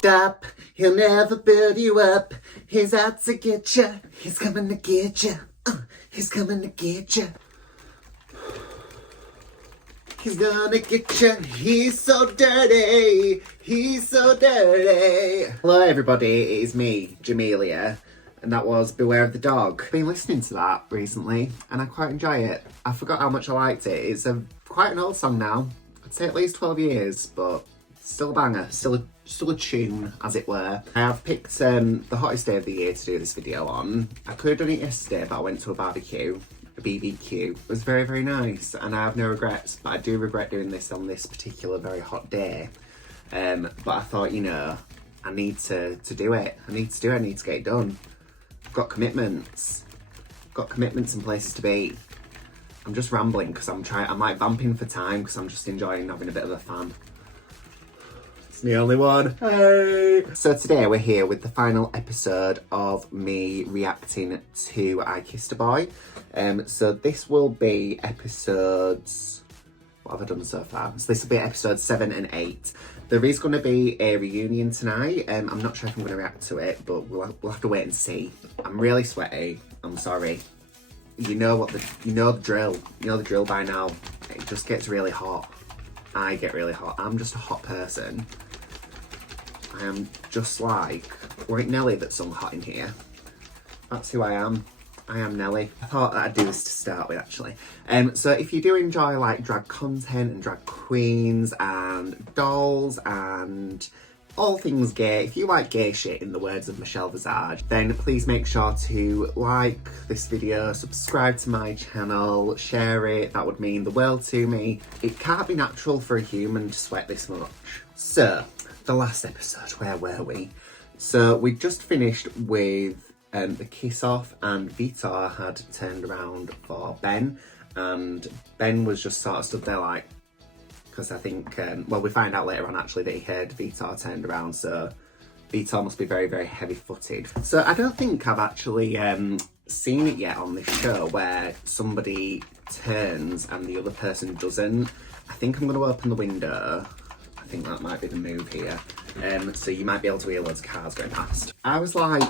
Stop, he'll never build you up. He's out to get you. He's coming to get you. He's coming to get you. He's gonna get you. He's so dirty. He's so dirty. Hello everybody, it is me, Jamelia. And that was Beware of the Dog. I've been listening to that recently and I quite enjoy it. I forgot how much I liked it. It's quite an old song now. I'd say at least 12 years, but still a banger. Still a tune, as it were. I have picked the hottest day of the year to do this video on. I could have done it yesterday, but I went to a barbecue. A BBQ. It was very, very nice and I have no regrets, but I do regret doing this on this particular very hot day. But I thought, you know, I need to do it. I need to get it done. I've got commitments. And places to be. I'm just rambling because I'm like vamping for time because I'm just enjoying having a bit of a fan. It's the only one. Hey! So today we're here with the final episode of me reacting to I Kissed a Boy. So this will be episodes... What have I done so far? So this will be episodes 7 and 8. There is going to be a reunion tonight. I'm not sure if I'm going to react to it, but we'll have to wait and see. I'm really sweaty. I'm sorry. You know the drill. You know the drill by now. It just gets really hot. I get really hot. I'm just a hot person. I am just like... Weren't Nelly that sung Hot in Here? That's who I am. I am Nelly. I thought that I'd do this to start with, actually. So if you do enjoy like drag content and drag queens and dolls and all things gay, if you like gay shit in the words of Michelle Visage, then please make sure to like this video, subscribe to my channel, share it. That would mean the world to me. It can't be natural for a human to sweat this much. So, the last episode, where were we? So we just finished with the kiss off, and Vitar had turned around for Ben, and Ben was just sort of stood there like, because I think, well, we find out later on actually that he heard Vitar turned around, so Vitar must be very, very heavy footed. So I don't think I've actually seen it yet on this show where somebody turns and the other person doesn't. I think I'm going to open the window. I think that might be the move here. So you might be able to hear loads of cars going past. I was like,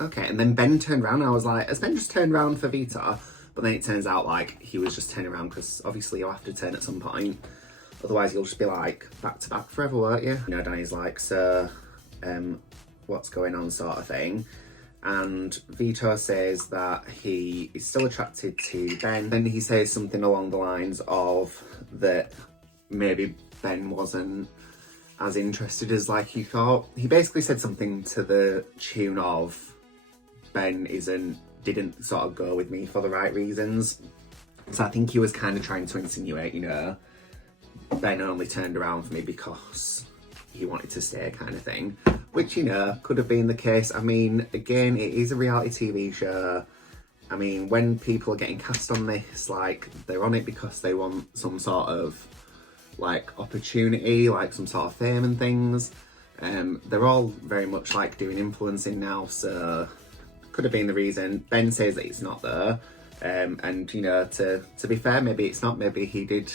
okay, and then Ben turned around and I was like, has Ben just turned around for Vitar? But then it turns out like he was just turning around because obviously you'll have to turn at some point. Otherwise you'll just be like back to back forever, won't you? You know, Danny's like, so what's going on sort of thing. And Vitar says that he is still attracted to Ben. Then he says something along the lines of that maybe Ben wasn't as interested as like he thought. He basically said something to the tune of Ben didn't sort of go with me for the right reasons. So I think he was kind of trying to insinuate, you know, Ben only turned around for me because he wanted to stay kind of thing. Which, you know, could have been the case. I mean, again, it is a reality TV show. I mean, when people are getting cast on this, like, they're on it because they want some sort of, like, opportunity, like some sort of fame and things. They're all very much, like, doing influencing now, so could have been the reason. Ben says that it's not there. And, you know, to be fair, maybe it's not, maybe he did.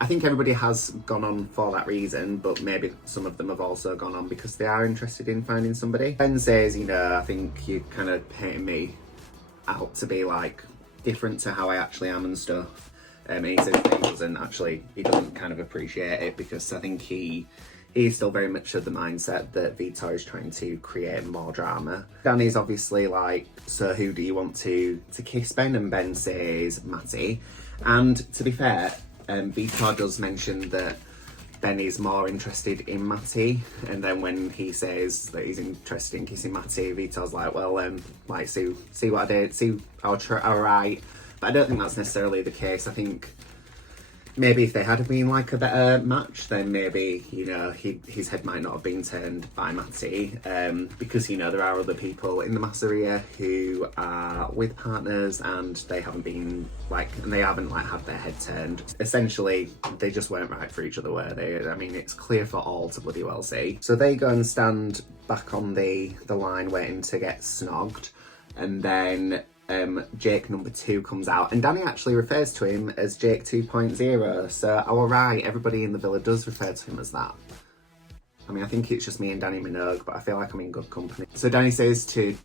I think everybody has gone on for that reason, but maybe some of them have also gone on because they are interested in finding somebody. Ben says, you know, I think you're kind of painting me out to be like different to how I actually am and stuff. And he says that he doesn't kind of appreciate it because I think he's still very much of the mindset that Vitar is trying to create more drama. Danny's obviously like, so who do you want to kiss, Ben? And Ben says Matty. And to be fair, Vitar does mention that Ben is more interested in Matty, and then when he says that he's interested in kissing Matty, Vitar's like, well, like see what I did, see how right. But I don't think that's necessarily the case. I think maybe if they had been like a better match, then maybe, you know, his head might not have been turned by Matty, because, you know, there are other people in the masseria who are with partners and they haven't been like, and they haven't like had their head turned. Essentially, they just weren't right for each other, were they? I mean, it's clear for all to bloody well see. So they go and stand back on the line waiting to get snogged, and then Jake number 2 comes out, and Danny actually refers to him as Jake 2.0, so I was right, everybody in the villa does refer to him as that. I mean, I think it's just me and Danny Minogue, but I feel like I'm in good company. So Danny says to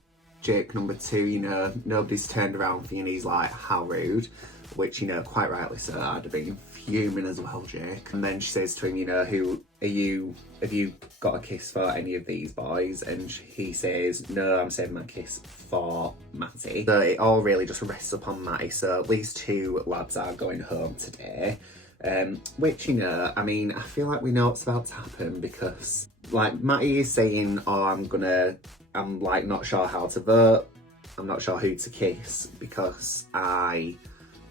Jake number 2, you know, nobody's turned around for you, and he's like, how rude, which, you know, quite rightly so. I'd have been fuming as well, Jake. And then she says to him, you know, have you got a kiss for any of these boys? And he says, no, I'm saving my kiss for Matty. So it all really just rests upon Matty. So these 2 lads are going home today. Which, you know, I mean, I feel like we know what's about to happen, because like Matty is saying, oh, I'm like not sure how to vote, I'm not sure who to kiss, because I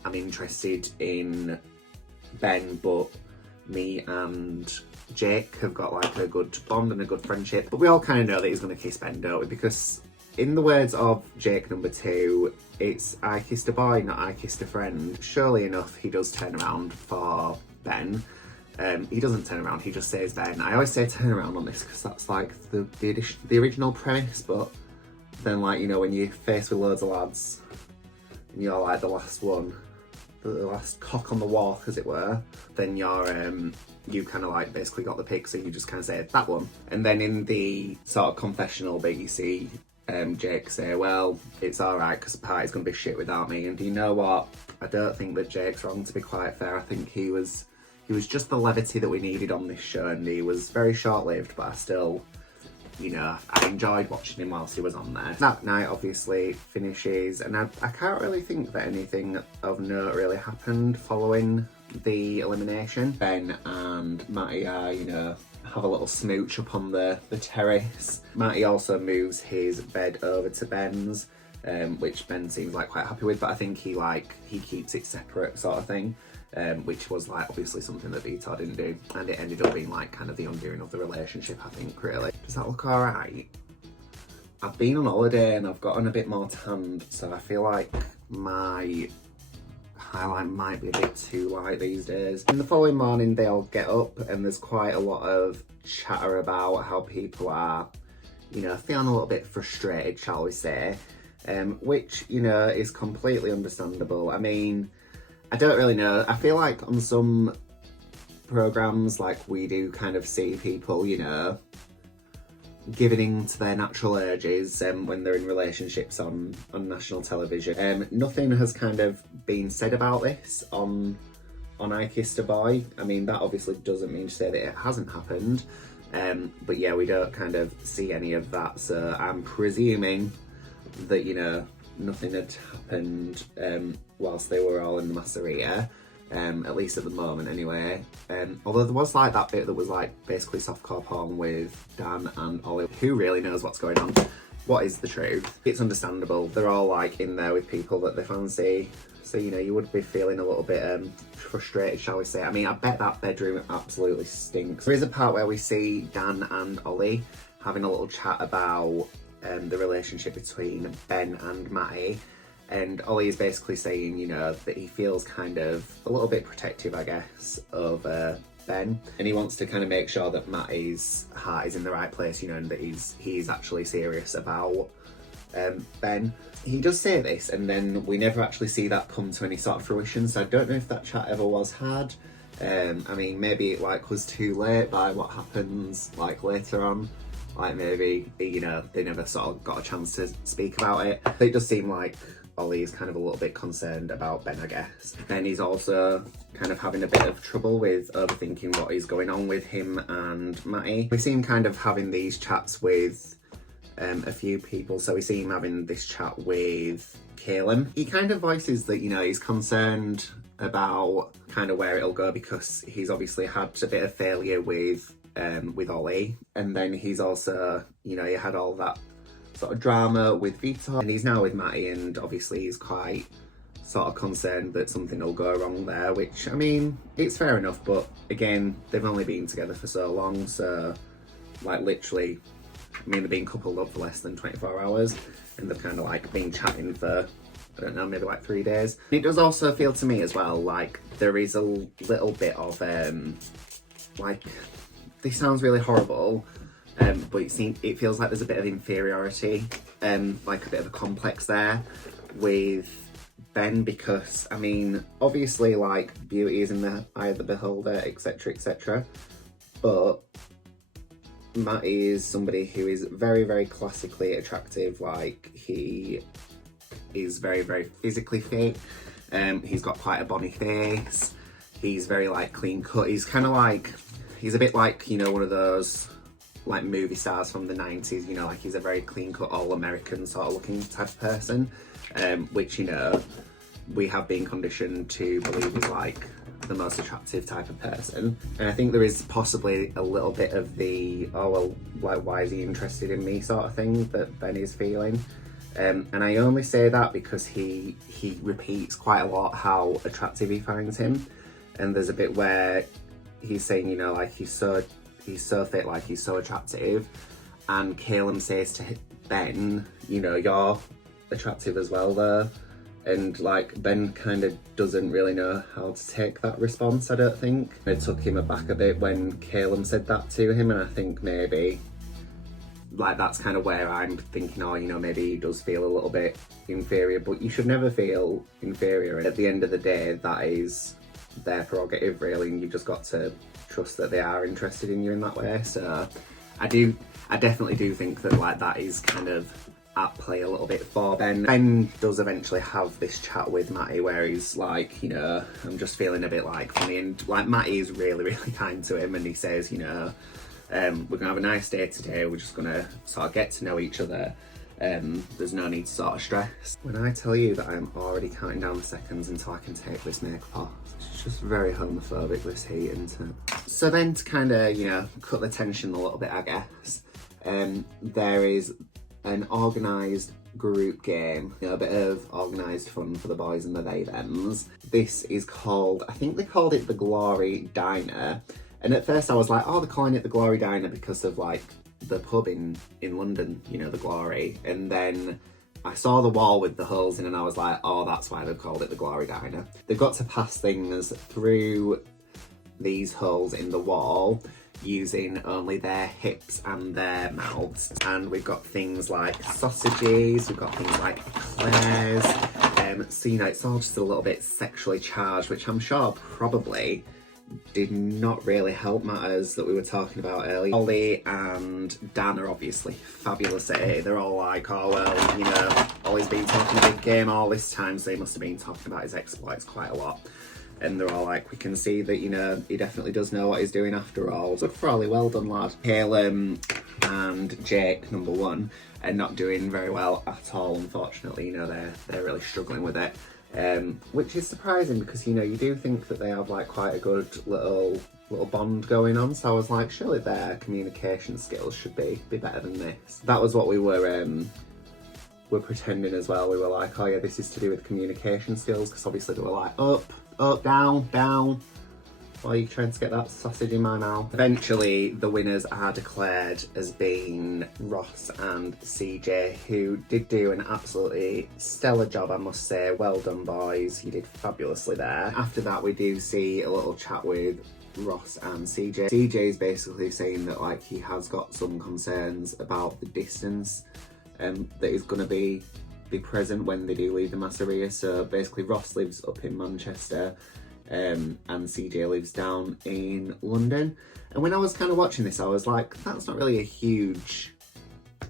am interested in Ben, but me and Jake have got like a good bond and a good friendship. But we all kind of know that he's going to kiss Ben, don't we? Because in the words of Jake number 2, it's I kissed a boy, not I kissed a friend. Surely enough, he does turn around for Ben. He doesn't turn around, he just says Ben. I always say turn around on this because that's like the original premise, but then, like, you know, when you're faced with loads of lads and you're like the last one, the last cock on the walk, as it were, then you kind of like basically got the pick, so you just kind of say that one. And then in the sort of confessional bit, you see Jake say, well, it's alright because the party's going to be shit without me. And you know what? I don't think that Jake's wrong, to be quite fair. I think he was just the levity that we needed on this show, and he was very short-lived, but I still, you know, I enjoyed watching him whilst he was on there. That night obviously finishes, and I can't really think that anything of note really happened following the elimination. Ben and Matty are, you know, have a little smooch up on the terrace. Matty also moves his bed over to Ben's, which Ben seems like quite happy with, but I think he keeps it separate sort of thing. Which was like obviously something that Vitor didn't do, and it ended up being like kind of the undoing of the relationship, I think, really. Does that look alright? I've been on holiday and I've gotten a bit more tanned, so I feel like my highlight might be a bit too light these days. In the following morning they all get up and there's quite a lot of chatter about how people are, you know, feeling a little bit frustrated, shall we say, which, you know, is completely understandable. I mean, I don't really know. I feel like on some programmes, like, we do kind of see people, you know, giving in to their natural urges when they're in relationships on national television. Nothing has kind of been said about this on I Kissed a Boy. I mean, that obviously doesn't mean to say that it hasn't happened. But yeah, we don't kind of see any of that. So I'm presuming that, you know, nothing had happened whilst they were all in the Masseria, at least at the moment anyway. Although there was like that bit that was like basically softcore porn with Dan and Ollie. Who really knows what's going on? What is the truth? It's understandable. They're all like in there with people that they fancy. So, you know, you would be feeling a little bit frustrated, shall we say. I mean, I bet that bedroom absolutely stinks. There is a part where we see Dan and Ollie having a little chat about the relationship between Ben and Matty, and Ollie is basically saying, you know, that he feels kind of a little bit protective, I guess, of Ben, and he wants to kind of make sure that Matty's heart is in the right place, you know, and that he's actually serious about Ben. He does say this, and then we never actually see that come to any sort of fruition, so I don't know if that chat ever was had. I mean, maybe it like was too late by what happens like later on. Like, maybe, you know, they never sort of got a chance to speak about it. But it does seem like Ollie is kind of a little bit concerned about Ben, I guess. Ben is also kind of having a bit of trouble with overthinking what is going on with him and Matty. We see him kind of having these chats with a few people. So we see him having this chat with Caleb. He kind of voices that, you know, he's concerned about kind of where it'll go, because he's obviously had a bit of failure with Ollie, and then he's also, you know, he had all that sort of drama with Vitor, and he's now with Matty, and obviously he's quite sort of concerned that something will go wrong there, which, I mean, it's fair enough, but again, they've only been together for so long, so like literally, I mean, they've been coupled up for less than 24 hours, and they've kind of like been chatting for, I don't know, maybe like 3 days. It does also feel to me as well like there is a little bit of like, this sounds really horrible, but it feels like there's a bit of inferiority, like a bit of a complex there with Ben, because, I mean, obviously, like, beauty is in the eye of the beholder, etc, etc, but Matty is somebody who is very, very classically attractive. Like, he is very, very physically fit. He's got quite a bonny face. He's very like clean cut. He's kind of like, he's a bit like, you know, one of those like movie stars from the 90s, you know, like he's a very clean cut, all American sort of looking type of person, which, you know, we have been conditioned to believe is like the most attractive type of person. And I think there is possibly a little bit of the, oh well, like why is he interested in me sort of thing that Ben is feeling. And I only say that because he repeats quite a lot how attractive he finds him. And there's a bit where he's saying, you know, like he's so fit, like he's so attractive. And Caleb says to Ben, you know, you're attractive as well though. And like Ben kind of doesn't really know how to take that response, I don't think. It took him aback a bit when Caleb said that to him, and I think maybe like that's kind of where I'm thinking, oh, you know, maybe he does feel a little bit inferior, but you should never feel inferior. At the end of the day, that is their prerogative really, and you've just got to trust that they are interested in you in that way. So I definitely do think that like that is kind of at play a little bit for Ben. Ben does eventually have this chat with Matty where he's like, you know, I'm just feeling a bit like funny, and like Matty is really, really kind to him, and he says, you know, we're gonna have a nice day today, we're just gonna sort of get to know each other. There's no need to sort of stress. When I tell you that I'm already counting down the seconds until I can take this makeup off, it's just very homophobic, this heat, isn't it? So then to kind of, you know, cut the tension a little bit, I guess, there is an organised group game, you know, a bit of organised fun for the boys and the they-thems. This is called, I think they called it the Glory Diner. And at first I was like, oh, they're calling it the Glory Diner because of like the pub in London, you know, the Glory. And then I saw the wall with the holes in and I was like, oh, that's why they've called it the Glory Diner. They've got to pass things through these holes in the wall using only their hips and their mouths. And we've got things like sausages, we've got things like eclairs. So, you know, it's all just a little bit sexually charged, which I'm sure probably did not really help matters that we were talking about earlier. Ollie and Dan are obviously fabulous at it. They're all like, oh well, you know, Ollie's been talking a big game all this time, so he must have been talking about his exploits quite a lot. And they're all like, we can see that, you know, he definitely does know what he's doing after all. Good for Ollie, well done lad. Caleb and Jake, number one, are not doing very well at all, unfortunately. You know, they're really struggling with it. Which is surprising because, you know, you do think that they have like quite a good little bond going on. So I was like, surely their communication skills should be better than this. That was what we were pretending as well. We were like, oh yeah, this is to do with communication skills, because obviously they were like up, down. Why are you trying to get that sausage in my mouth? Eventually, the winners are declared as being Ross and CJ, who did do an absolutely stellar job, I must say. Well done, boys. You did fabulously there. After that, we do see a little chat with Ross and CJ. CJ is basically saying that like he has got some concerns about the distance that is going to be present when they do leave the Masseria. So basically, Ross lives up in Manchester. And CJ lives down in London. And when I was kind of watching this, I was like, that's not really a huge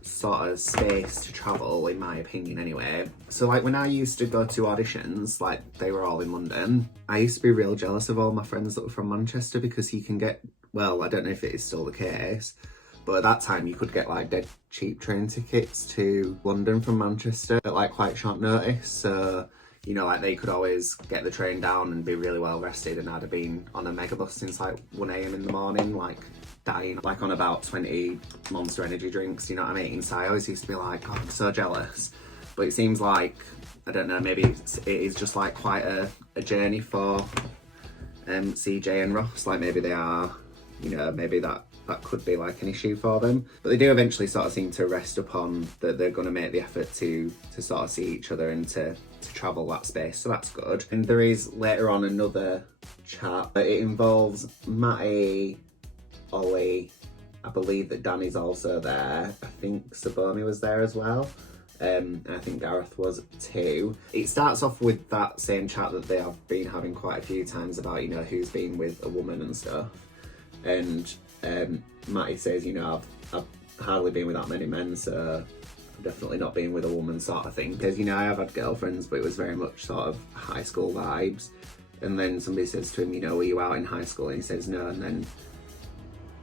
sort of space to travel, in my opinion anyway. So like when I used to go to auditions, like they were all in London, I used to be real jealous of all my friends that were from Manchester, because you can get, well, I don't know if it is still the case, but at that time you could get like dead cheap train tickets to London from Manchester at like quite short notice. So, you know, like they could always get the train down and be really well rested, and I'd have been on a megabus since like 1 a.m. in the morning, like dying, like on about 20 Monster Energy drinks, you know what I mean? So I always used to be like, oh, I'm so jealous. But it seems like, I don't know, maybe it is just like quite a journey for CJ and Ross. Like maybe they are, you know, maybe that could be like an issue for them. But they do eventually sort of seem to rest upon that they're going to make the effort to sort of see each other and to travel that space, so that's good. And there is later on another chat. It involves Matty, Ollie, I believe that Danny's also there. I think Sabomi was there as well. And I think Gareth was too. It starts off with that same chat that they have been having quite a few times about, you know, who's been with a woman and stuff. And Matty says, you know, I've hardly been with that many men, so I've definitely not been with a woman sort of thing. Because, you know, I have had girlfriends, but it was very much sort of high school vibes. And then somebody says to him, you know, were you out in high school? And he says no. And then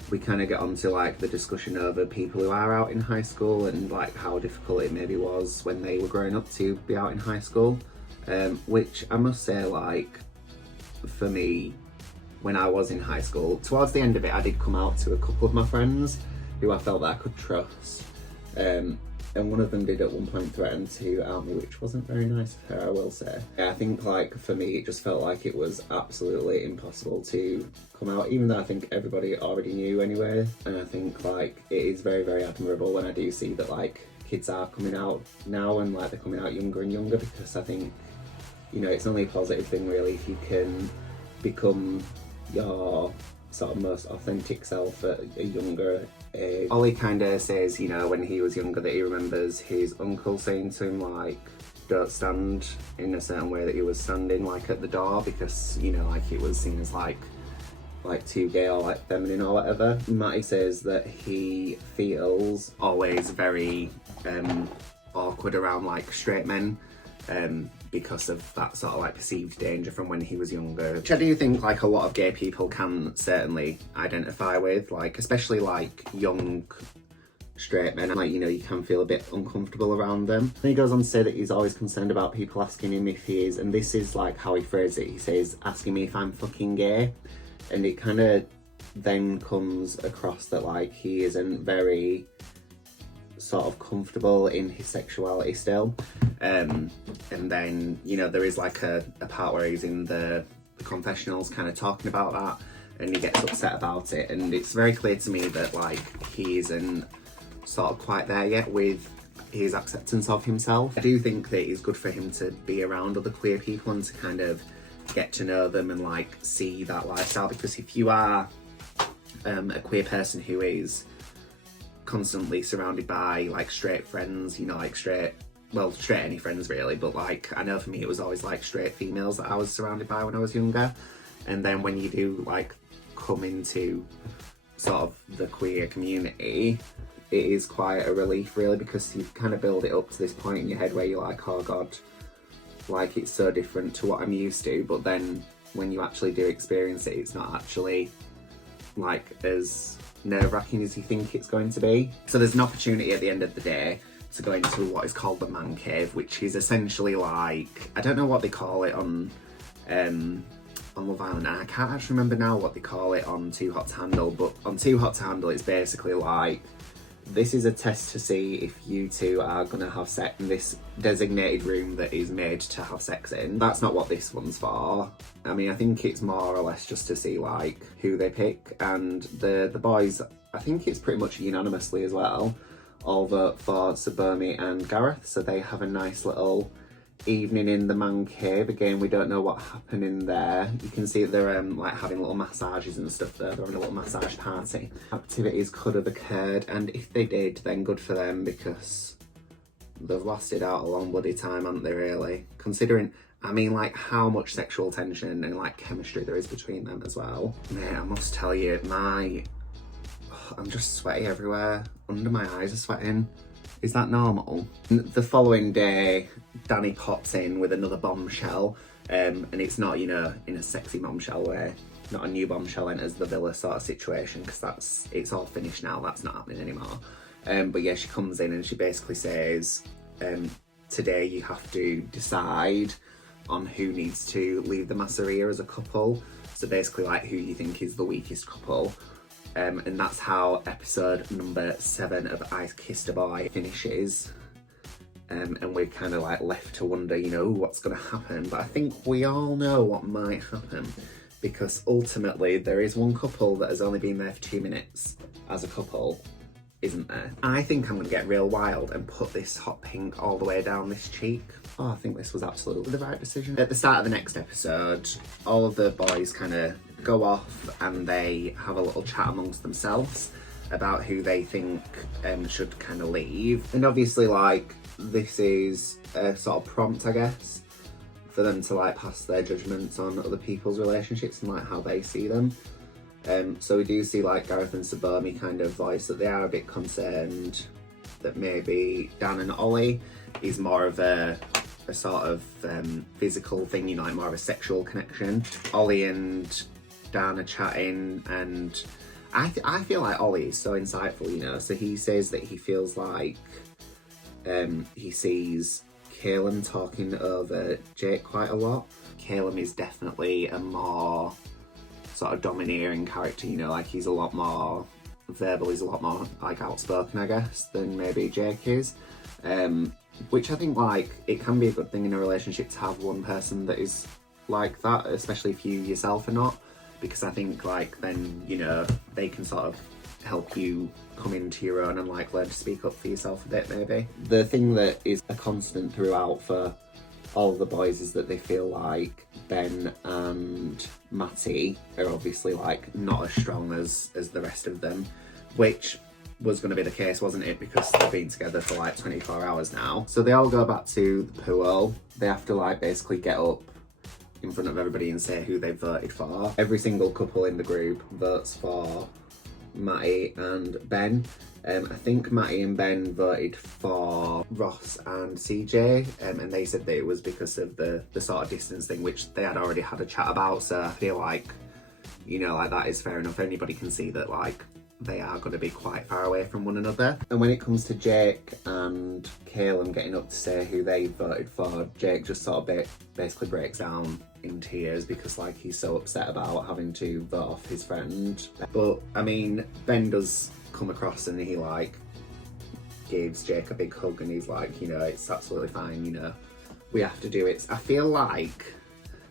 we kind of get onto like the discussion over people who are out in high school and like how difficult it maybe was when they were growing up to be out in high school. Which I must say, like, for me, when I was in high school, towards the end of it, I did come out to a couple of my friends who I felt that I could trust. And one of them did at one point threaten to out me, which wasn't very nice of her, I will say. I think, like, for me, it just felt like it was absolutely impossible to come out, even though I think everybody already knew anyway. And I think, like, it is very, very admirable when I do see that, like, kids are coming out now and, like, they're coming out younger and younger, because I think, you know, it's only a positive thing, really, if you can become your sort of most authentic self at a younger age. Ollie kind of says, you know, when he was younger, that he remembers his uncle saying to him, like, don't stand in a certain way that he was standing, like, at the door, because, you know, like, it was seen as like too gay or like feminine or whatever. Matty says that he feels always very awkward around like straight men, because of that sort of like perceived danger from when he was younger, which I do think like a lot of gay people can certainly identify with, like especially like young straight men, like, you know, you can feel a bit uncomfortable around them. And he goes on to say that he's always concerned about people asking him if he is, and this is like how he phrased it, he says, asking me if I'm fucking gay. And it kind of then comes across that like he isn't very sort of comfortable in his sexuality still. And then, you know, there is like a part where he's in the confessionals kind of talking about that, and he gets upset about it, and it's very clear to me that like he isn't sort of quite there yet with his acceptance of himself. I do think that it's good for him to be around other queer people and to kind of get to know them and like see that lifestyle, because if you are a queer person who is constantly surrounded by like straight friends, you know, like straight any friends really, but like I know for me it was always like straight females that I was surrounded by when I was younger. And then when you do like come into sort of the queer community, it is quite a relief really, because you kind of build it up to this point in your head where you're like, oh god, like it's so different to what I'm used to. But then when you actually do experience it, it's not actually like as nerve-wracking as you think it's going to be. So there's an opportunity at the end of the day to go into what is called the man cave, which is essentially like, I don't know what they call it on Love Island, and I can't actually remember now what they call it on Too Hot to Handle, but on Too Hot to Handle it's basically like, this is a test to see if you two are going to have sex in this designated room that is made to have sex in. That's not what this one's for. I mean, I think it's more or less just to see like who they pick, and the boys, I think it's pretty much unanimously as well, all vote for Sabomi and Gareth, so they have a nice little evening in the man cave. Again, we don't know what happened in there. You can see that they're like having little massages and stuff there. They're having a little massage party. Activities could have occurred, and if they did, then good for them, because they've lasted out a long bloody time, haven't they, really? Considering, I mean, like how much sexual tension and like chemistry there is between them as well. Mate, I must tell you, I'm just sweaty everywhere. Under my eyes are sweating. Is that normal? The following day, Danny pops in with another bombshell, and it's not, you know, in a sexy bombshell way. Not a new bombshell enters the villa sort of situation, because it's all finished now, that's not happening anymore. But yeah, she comes in and she basically says, today you have to decide on who needs to leave the masseria as a couple. So basically like who you think is the weakest couple. And that's how episode number 7 of I Kissed a Boy finishes. And we're kind of like left to wonder, you know, what's going to happen. But I think we all know what might happen, because ultimately there is one couple that has only been there for 2 minutes as a couple, isn't there? I think I'm going to get real wild and put this hot pink all the way down this cheek. Oh, I think this was absolutely the right decision. At the start of the next episode, all of the boys kind of go off and they have a little chat amongst themselves about who they think should kind of leave. And obviously, like, this is a sort of prompt, I guess, for them to like pass their judgments on other people's relationships and like how they see them. So we do see like Gareth and Sabomi kind of voice that they are a bit concerned that maybe Dan and Ollie is more of a sort of physical thing, you know, like more of a sexual connection. Ollie and Dan are chatting, and I feel like Ollie is so insightful, you know. So he says that he feels like he sees Calum talking over Jake quite a lot. Calum is definitely a more sort of domineering character, you know, like he's a lot more verbal, he's a lot more like outspoken, I guess, than maybe Jake is. Which I think like it can be a good thing in a relationship to have one person that is like that, especially if you yourself are not, because I think like then, you know, they can sort of help you come into your own and like learn to speak up for yourself a bit maybe. The thing that is a constant throughout for all the boys is that they feel like Ben and Matty are obviously like not as strong as the rest of them, which was going to be the case, wasn't it? Because they've been together for like 24 hours now. So they all go back to the pool. They have to like basically get up in front of everybody and say who they voted for. Every single couple in the group votes for Matty and Ben. I think Matty and Ben voted for Ross and CJ, and they said that it was because of the sort of distance thing, which they had already had a chat about. So I feel like, you know, like that is fair enough. Anybody can see that like they are going to be quite far away from one another. And when it comes to Jake and Calum getting up to say who they voted for, Jake just sort of basically breaks down in tears because like he's so upset about having to vote off his friend. But I mean, Ben does come across and he like gives Jake a big hug and he's like, you know, it's absolutely fine, you know, we have to do it. I feel like,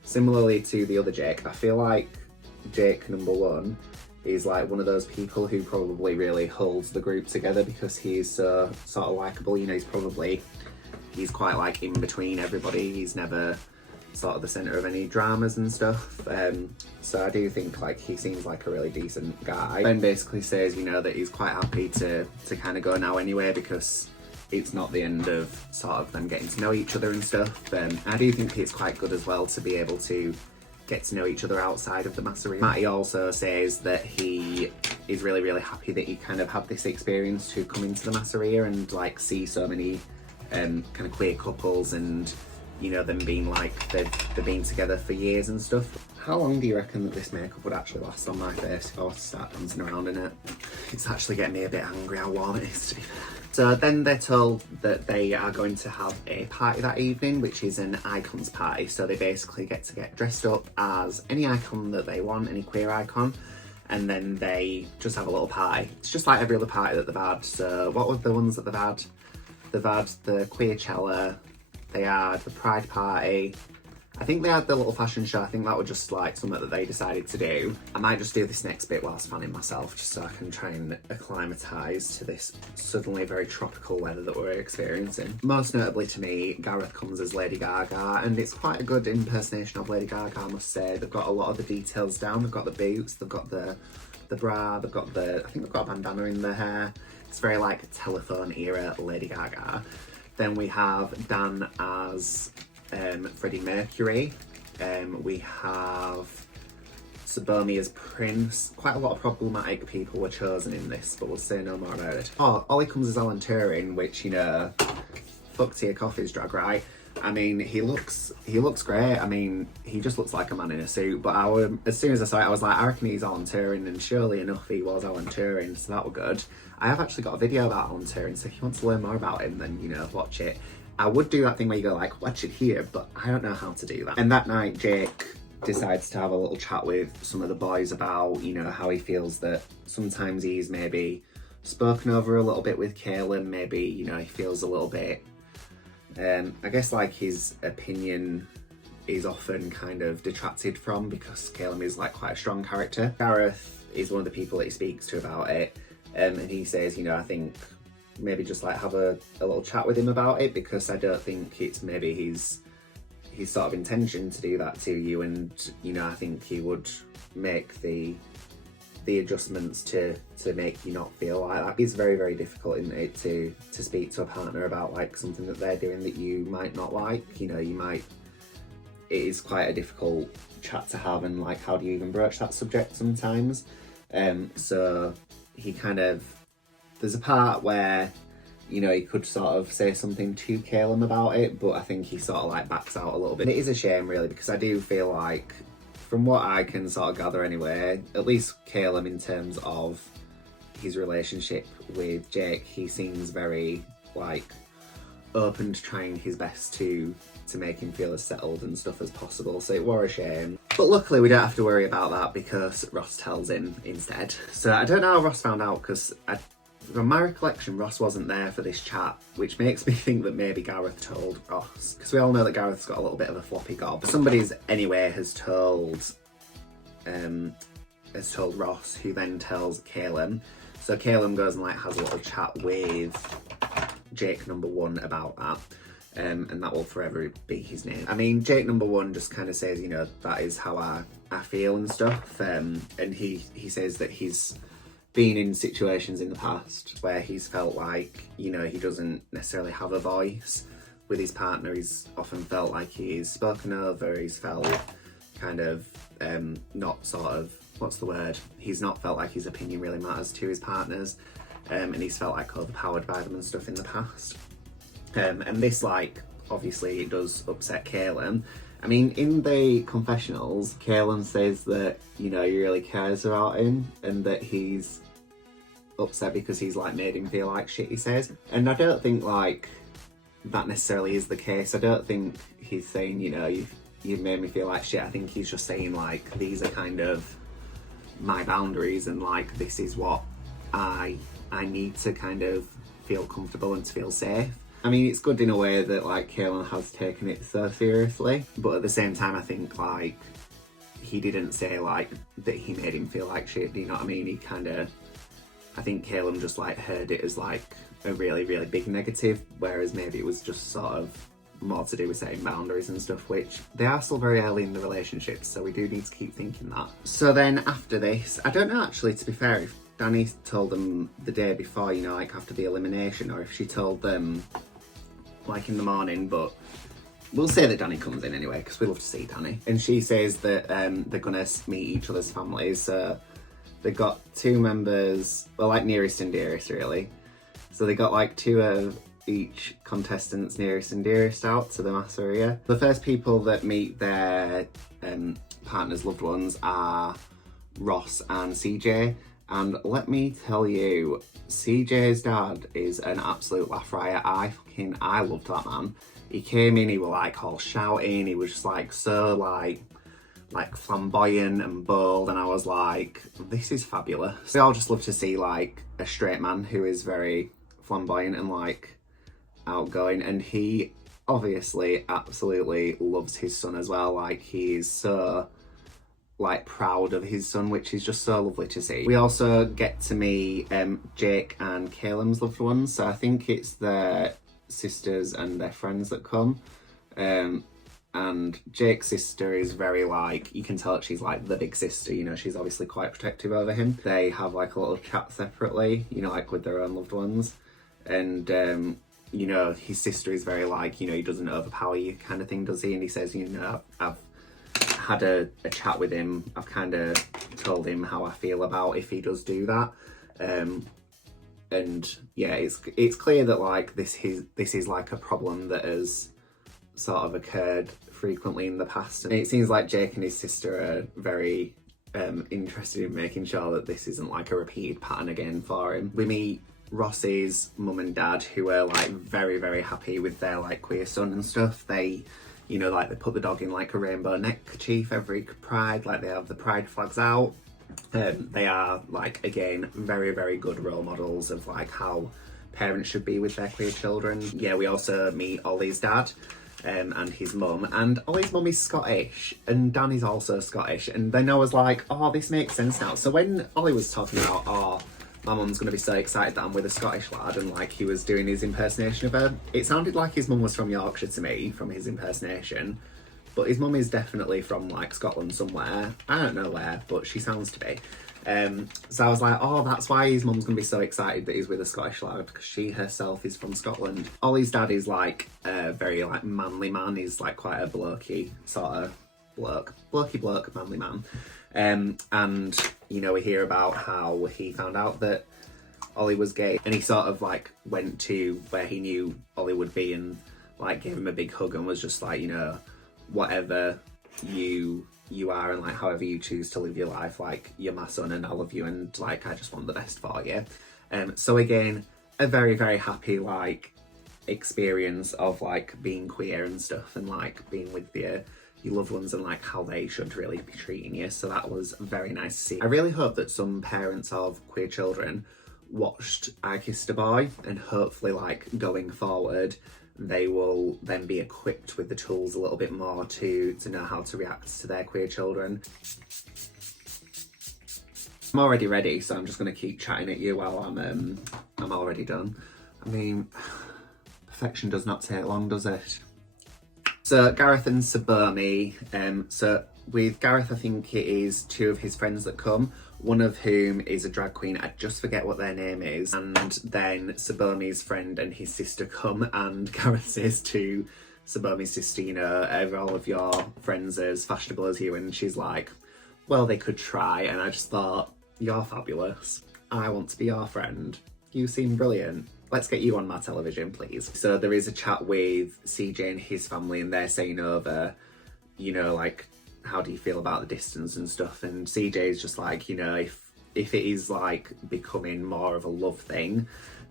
similarly to the other Jake, I feel like Jake number one is like one of those people who probably really holds the group together because he's so sort of likable, you know. He's quite like in between everybody. He's never sort of the centre of any dramas and stuff. So I do think like he seems like a really decent guy. Ben basically says, you know, that he's quite happy to kind of go now anyway because it's not the end of sort of them getting to know each other and stuff. I do think it's quite good as well to be able to get to know each other outside of the masseria. Matty also says that he is really, really happy that he kind of had this experience to come into the masseria and like see so many kind of queer couples and, you know, them being like they've been together for years and stuff. How long do you reckon that this makeup would actually last on my face if I was to start dancing around in it? It's actually getting me a bit angry how warm it is, to be fair. So then they're told that they are going to have a party that evening, which is an icons party. So they basically get to get dressed up as any icon that they want, any queer icon, and then they just have a little party. It's just like every other party that they've had. So what were the ones that they've had? They've had the Queerchella, they had the Pride Party, I think they had the little fashion show. I think that was just like something that they decided to do. I might just do this next bit whilst fanning myself just so I can try and acclimatise to this suddenly very tropical weather that we're experiencing. Most notably to me, Gareth comes as Lady Gaga, and it's quite a good impersonation of Lady Gaga, I must say. They've got a lot of the details down. They've got the boots, they've got the bra, they've got I think they've got a bandana in their hair. It's very like telephone era Lady Gaga. Then we have Dan as Freddie Mercury. We have Sabomi as Prince. Quite a lot of problematic people were chosen in this, but we'll say no more about it. Oh, Ollie comes as Alan Turing, which, you know, fuck Tia Coffee's drag, right? I mean, he looks great. I mean, he just looks like a man in a suit. But as soon as I saw it, I was like, I reckon he's Alan Turing, and surely enough, he was Alan Turing, so that was good. I have actually got a video about Alan Turing, so if you want to learn more about him, then, you know, watch it. I would do that thing where you go like, watch it here, but I don't know how to do that. And that night, Jake decides to have a little chat with some of the boys about, you know, how he feels that sometimes he's maybe spoken over a little bit with Calum. Maybe, you know, he feels a little bit, I guess like his opinion is often kind of detracted from because Calum is like quite a strong character. Gareth is one of the people that he speaks to about it, and he says, you know, I think maybe just like have a little chat with him about it because I don't think it's maybe his sort of intention to do that to you, and, you know, I think he would make the adjustments to make you not feel like that. It's very, very difficult, isn't it, to speak to a partner about like something that they're doing that you might not like. You know, it is quite a difficult chat to have, and like how do you even broach that subject sometimes. So he kind of, there's a part where, you know, he could sort of say something to Calum about it, but I think he sort of like backs out a little bit. And it is a shame really, because I do feel like, from what I can sort of gather anyway, at least Calum in terms of his relationship with Jake, he seems very like open to trying his best to make him feel as settled and stuff as possible. So it were a shame. But luckily we don't have to worry about that because Ross tells him instead. So I don't know how Ross found out, because from my recollection, Ross wasn't there for this chat, which makes me think that maybe Gareth told Ross, because we all know that Gareth's got a little bit of a floppy gob. Somebody's anyway has told Ross, who then tells Calum. So Calum goes and like has a little chat with Jake number 1 about that. And that will forever be his name. I mean, Jake number 1 just kind of says, you know, that is how I feel and stuff. And he says that he's been in situations in the past where he's felt like, you know, he doesn't necessarily have a voice with his partner. He's often felt like he's spoken over. He's felt kind of not sort of, what's the word? He's not felt like his opinion really matters to his partners. And he's felt like overpowered by them and stuff in the past. And this, like, obviously it does upset Calum. I mean, in the confessionals, Calum says that, you know, he really cares about him and that he's upset because he's, like, made him feel like shit, he says. And I don't think, like, that necessarily is the case. I don't think he's saying, you know, you've made me feel like shit. I think he's just saying, like, these are kind of my boundaries and, like, this is what I need to kind of feel comfortable and to feel safe. I mean, it's good in a way that, like, Calum has taken it so seriously, but at the same time, I think, like, he didn't say, like, that he made him feel like shit, do you know what I mean? He kind of, I think Calum just, like, heard it as, like, a really, really big negative, whereas maybe it was just sort of more to do with setting boundaries and stuff, which they are still very early in the relationship, so we do need to keep thinking that. So then after this, I don't know actually, to be fair, if Danny told them the day before, you know, like after the elimination, or if she told them like in the morning, but we'll say that Danny comes in anyway because we love to see Danny. And she says that they're gonna meet each other's families. So they've got 2 members, well, like nearest and dearest really. So they got like 2 of each contestant's nearest and dearest out to the masseria. The first people that meet their partners' loved ones are Ross and CJ. And let me tell you, CJ's dad is an absolute laugh riot. I loved that man. He came in, he was like all shouting, he was just like so like flamboyant and bold, and I was like, this is fabulous. We all just love to see like a straight man who is very flamboyant and like outgoing, and he obviously absolutely loves his son as well. Like, he's so like proud of his son, which is just so lovely to see. We also get to meet Jake and Calum's loved ones. So I think it's their sisters and their friends that come. And Jake's sister is very like, you can tell she's like the big sister, you know, she's obviously quite protective over him. They have like a little chat separately, you know, like with their own loved ones. And you know, his sister is very like, you know, he doesn't overpower you kind of thing, does he? And he says, you know, I've had a chat with him. I've kind of told him how I feel about if he does do that. And yeah, it's clear that like this is like a problem that has sort of occurred frequently in the past. And it seems like Jake and his sister are very interested in making sure that this isn't like a repeated pattern again for him. We meet Ross's mum and dad, who are like very, very happy with their like queer son and stuff. They, you know, like they put the dog in like a rainbow neckerchief every Pride, like they have the Pride flags out. They are like, again, very, very good role models of like how parents should be with their queer children. Yeah, we also meet Ollie's dad and his mum, and Ollie's mum is Scottish and Danny's also Scottish, and then I was like, oh, this makes sense now. So when Ollie was talking about, oh, my mum's gonna be so excited that I'm with a Scottish lad, and like he was doing his impersonation of her, it sounded like his mum was from Yorkshire to me from his impersonation, but his mum is definitely from like Scotland somewhere. I don't know where, but she sounds to be. So I was like, oh, that's why his mum's gonna be so excited that he's with a Scottish lad, because she herself is from Scotland. Ollie's dad is like a very like manly man. He's like quite a blokey sort of blokey bloke, manly man. And, you know, we hear about how he found out that Ollie was gay, and he sort of like went to where he knew Ollie would be and like gave him a big hug and was just like, you know, whatever you are and like however you choose to live your life, like you're my son and I love you and like I just want the best for you. So again, a very, very happy like experience of like being queer and stuff, and like being with your loved ones and like how they should really be treating you. So that was very nice to see. I really hope that some parents of queer children watched I Kissed a Boy, and hopefully like going forward they will then be equipped with the tools a little bit more to know how to react to their queer children. I'm already ready, so I'm just going to keep chatting at you while I'm already done. I mean, perfection does not take long, does it? So Gareth and Sabomi, so with Gareth I think it is two of his friends that come, one of whom is a drag queen, I just forget what their name is, and then Sabomi's friend and his sister come, and Gareth says to Sabomi's sister, you know, are all of your friends as fashionable as you? And she's like, well, they could try. And I just thought, you're fabulous. I want to be your friend. You seem brilliant. Let's get you on my television, please. So there is a chat with CJ and his family, and they're saying over, you know, like, how do you feel about the distance and stuff? And CJ is just like, you know, if it is like becoming more of a love thing,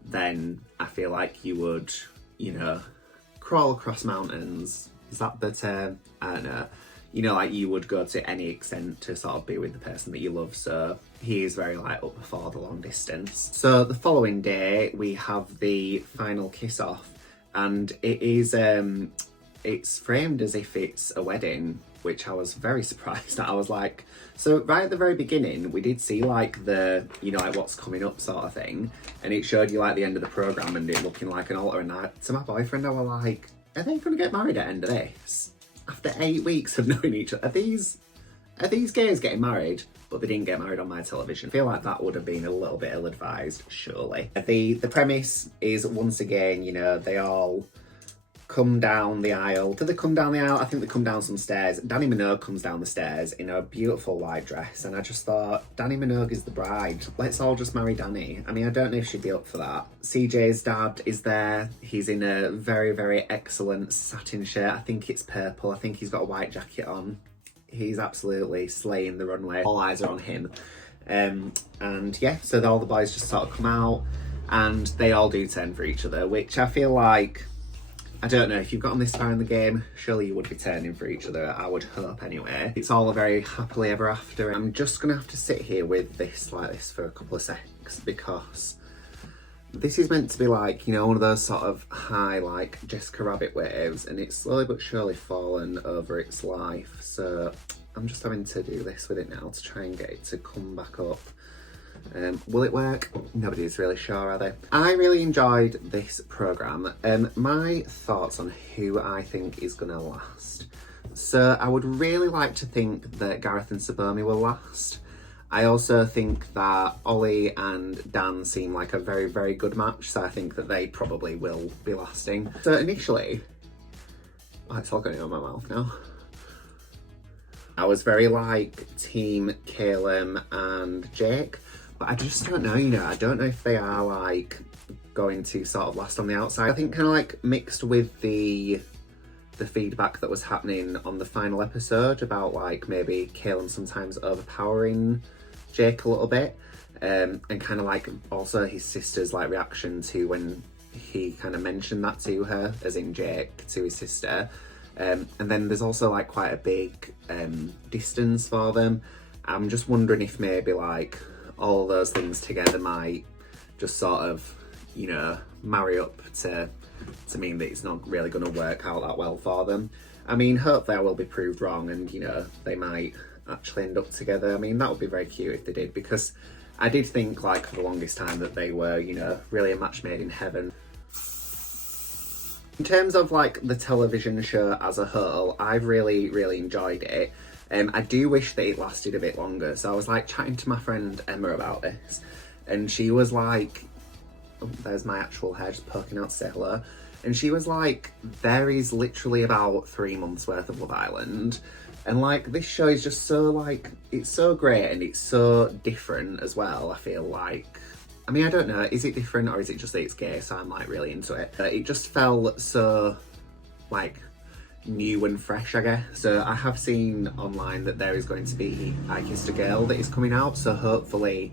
then I feel like you would, you know, crawl across mountains. Is that the term? I don't know. You know, like you would go to any extent to sort of be with the person that you love. So he is very like up for the long distance. So the following day we have the final kiss off, and it is it's framed as if it's a wedding, which I was very surprised at. I was like, so right at the very beginning, we did see like the, you know, like what's coming up sort of thing. And it showed you like the end of the programme and it looking like an altar. And to my boyfriend, I was like, are they going to get married at the end of this? After 8 weeks of knowing each other, are these gays getting married? But they didn't get married on my television. I feel like that would have been a little bit ill-advised, surely. The premise is, once again, you know, they all come down the aisle. Do they come down the aisle? I think they come down some stairs. Dannii Minogue comes down the stairs in a beautiful white dress, and I just thought, Dannii Minogue is the bride. Let's all just marry Dannii. I mean, I don't know if she'd be up for that. CJ's dad is there. He's in a very, very excellent satin shirt. I think it's purple. I think he's got a white jacket on. He's absolutely slaying the runway. All eyes are on him. And yeah, so all the boys just sort of come out and they all do turn for each other, which I feel like, I don't know, if you've gotten this far in the game, surely you would be turning for each other, I would hope anyway. It's all a very happily ever after. I'm just gonna have to sit here with this like this for a couple of secs, because this is meant to be like, you know, one of those sort of high like Jessica Rabbit waves, and it's slowly but surely fallen over its life. So I'm just having to do this with it now to try and get it to come back up. Will it work? Nobody's really sure, are they? I really enjoyed this programme. My thoughts on who I think is going to last. So I would really like to think that Gareth and Sabomi will last. I also think that Ollie and Dan seem like a very, very good match, so I think that they probably will be lasting. So initially, oh, it's all going on my mouth now. I was very like team Caleb and Jake, but I just don't know, you know, I don't know if they are like going to sort of last on the outside. I think kind of like mixed with the feedback that was happening on the final episode about like maybe Caleb sometimes overpowering Jake a little bit, and kind of like also his sister's like reaction to when he kind of mentioned that to her, as in Jake to his sister. And then there's also like quite a big distance for them. I'm just wondering if maybe like all those things together might just sort of, you know, marry up to mean that it's not really going to work out that well for them. I mean, hopefully I will be proved wrong and, you know, they might actually end up together. I mean, that would be very cute if they did, because I did think like for the longest time that they were, you know, really a match made in heaven. In terms of like the television show as a whole, I've really, really enjoyed it. I do wish that it lasted a bit longer. So I was like chatting to my friend Emma about this, and she was like, oh, there's my actual hair just poking out to say hello. And she was like, there is literally about 3 months worth of Love Island. And like, this show is just so like, it's so great and it's so different as well, I feel like. I mean, I don't know, is it different or is it just that it's gay, so I'm like really into it. It just felt so like new and fresh, I guess. So I have seen online that there is going to be I Kissed a Girl that is coming out, so hopefully,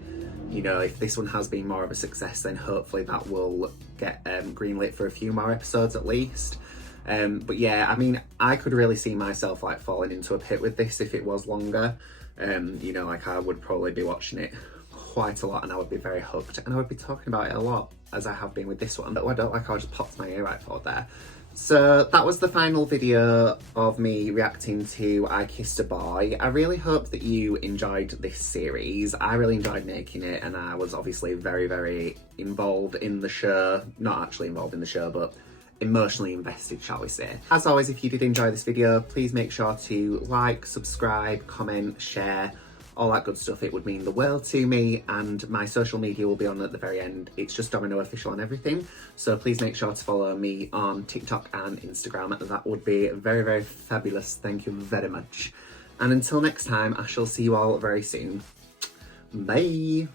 you know, if this one has been more of a success, then hopefully that will get greenlit for a few more episodes at least. But yeah, I mean, I could really see myself like falling into a pit with this if it was longer. You know, like I would probably be watching it quite a lot and I would be very hooked and I would be talking about it a lot, as I have been with this one. But I don't like how I just popped my ear out there. So that was the final video of me reacting to I Kissed a Boy. I really hope that you enjoyed this series. I really enjoyed making it and I was obviously very, very involved in the show. Not actually involved in the show, but emotionally invested, shall we say. As always, if you did enjoy this video, please make sure to like, subscribe, comment, share, all that good stuff. It would mean the world to me, and my social media will be on at the very end. It's just Dominoe Official on everything, so please make sure to follow me on TikTok and Instagram. That would be very, very fabulous. Thank you very much. And until next time, I shall see you all very soon. Bye.